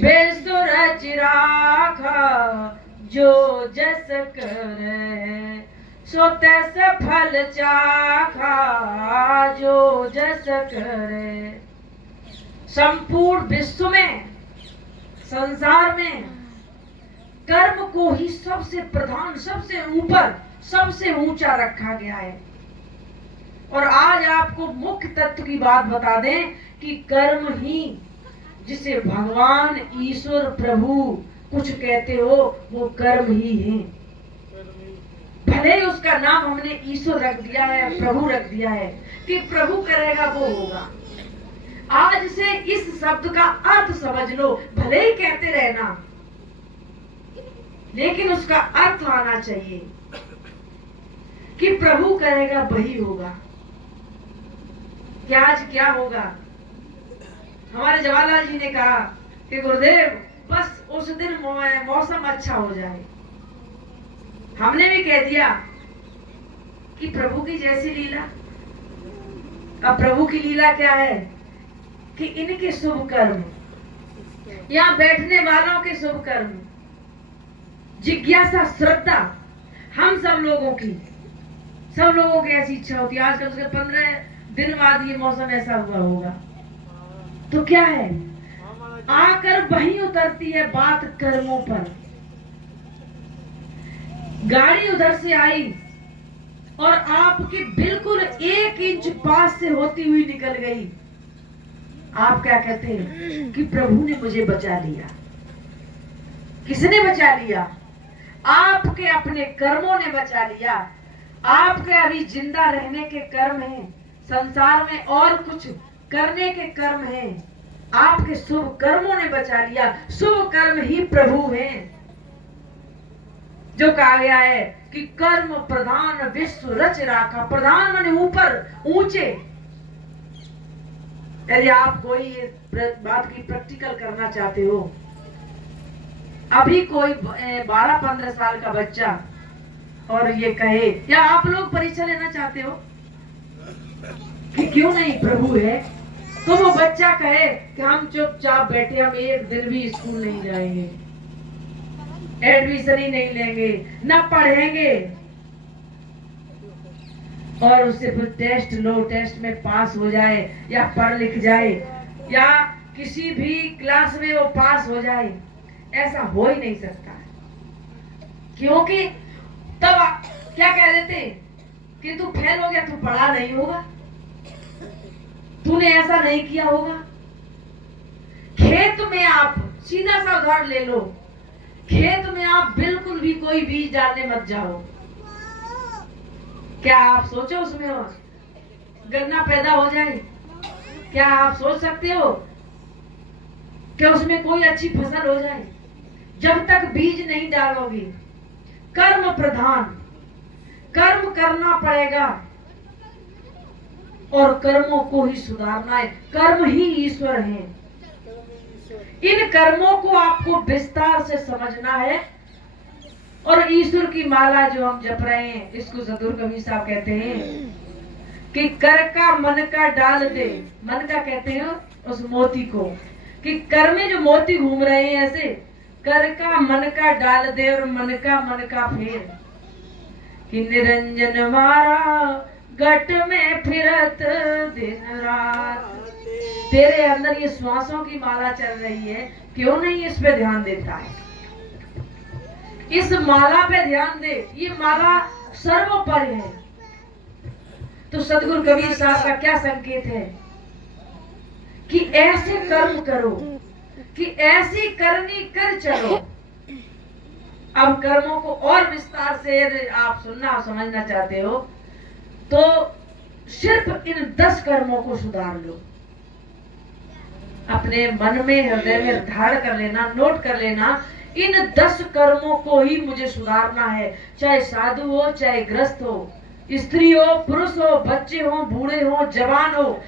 बेसुर चिराखा जो जस करे, सो तैस फल चाखा जो जस करे। संपूर्ण विश्व में, संसार में कर्म को ही सबसे प्रधान, सबसे ऊपर, सबसे ऊंचा रखा गया है। और आज आपको मुख्य तत्व की बात बता दें कि कर्म ही, जिसे भगवान, ईश्वर, प्रभु कुछ कहते हो, वो कर्म ही है। भले ही उसका नाम हमने ईश्वर रख दिया है, प्रभु रख दिया है, कि प्रभु करेगा वो होगा। आज से इस शब्द का अर्थ समझ लो। भले ही कहते रहना, लेकिन उसका अर्थ आना चाहिए कि प्रभु करेगा वही होगा। क्या आज क्या होगा? हमारे जवाहरलाल जी ने कहा कि गुरुदेव बस उस दिन मौसम अच्छा हो जाए। हमने भी कह दिया कि प्रभु की जैसी लीला। अब प्रभु की लीला क्या है कि इनके शुभ कर्म, यहाँ बैठने वालों के शुभ कर्म, जिज्ञासा, श्रद्धा, हम सब लोगों की ऐसी इच्छा होती है। आजकल से 15 दिन बाद ये मौसम ऐसा हुआ होगा, तो क्या है, आकर वहीं उतरती है बात कर्मों पर। गाड़ी उधर से आई और आपकी बिल्कुल 1 इंच पास से होती हुई निकल गई। आप क्या कहते हैं कि प्रभु ने मुझे बचा लिया। किसने बचा लिया? आपके अपने कर्मों ने बचा लिया। आपके अभी जिंदा रहने के कर्म हैं, संसार में और कुछ करने के कर्म हैं, आपके शुभ कर्मों ने बचा लिया। शुभ कर्म ही प्रभु हैं। जो कहा गया है कि कर्म प्रधान विश्व रच राखा। प्रधान माने ऊपर, ऊंचे। यदि आप कोई ये बात की प्रैक्टिकल करना चाहते हो, अभी कोई 12-15 साल का बच्चा और ये कहे, या आप लोग परीक्षा लेना चाहते हो कि क्यों नहीं प्रभु है, तो वो बच्चा कहे कि हम चुपचाप बैठे, हम एक दिन भी स्कूल नहीं जाएंगे, एडमिशन ही नहीं लेंगे, ना पढ़ेंगे, और उससे फिर टेस्ट लो, टेस्ट में पास हो जाए या पढ़ लिख जाए या किसी भी क्लास में वो पास हो जाए, ऐसा हो ही नहीं सकता। क्योंकि तब क्या कह देते कि तू फेल हो गया, तू पढ़ा नहीं होगा, तूने ऐसा नहीं किया होगा। खेत में आप सीधा सा उदाहरण ले लो, खेत में आप बिल्कुल भी कोई बीज डालने मत जाओ। क्या आप सोचो उसमें गन्ना पैदा हो जाए? क्या आप सोच सकते हो कि उसमें कोई अच्छी फसल हो जाए? जब तक बीज नहीं डालोगे। कर्म प्रधान, कर्म करना पड़ेगा और कर्मों को ही सुधारना है। कर्म ही ईश्वर है। इन कर्मों को आपको विस्तार से समझना है। और ईश्वर की माला जो हम जप रहे हैं, इसको सदगुरु कबीर साहब कहते हैं कि कर का मन का डाल दे। मन का कहते हैं उस मोती को, कि कर में जो मोती घूम रहे हैं ऐसे, कर का मन का डाल दे और मन का फेर, कि निरंजन मारा गट में फिरत दिन रात। तेरे अंदर ये श्वासों की माला चल रही है, क्यों नहीं इस पे ध्यान देता है? इस माला पे ध्यान दे। ये माला सर्वोपरि है। तो सदगुरु कबीर साहब का क्या संकेत है कि ऐसे कर्म करो, कि ऐसी करनी कर चलो। अब कर्मों को और विस्तार से यदि आप सुनना और समझना चाहते हो, तो सिर्फ इन 10 कर्मों को सुधार लो। अपने मन में, हृदय में धारण कर लेना, नोट कर लेना, इन 10 कर्मों को ही मुझे सुधारना है। चाहे साधु हो, चाहे ग्रस्त हो, स्त्री हो, पुरुष हो, बच्चे हो, बूढ़े हो, जवान हो।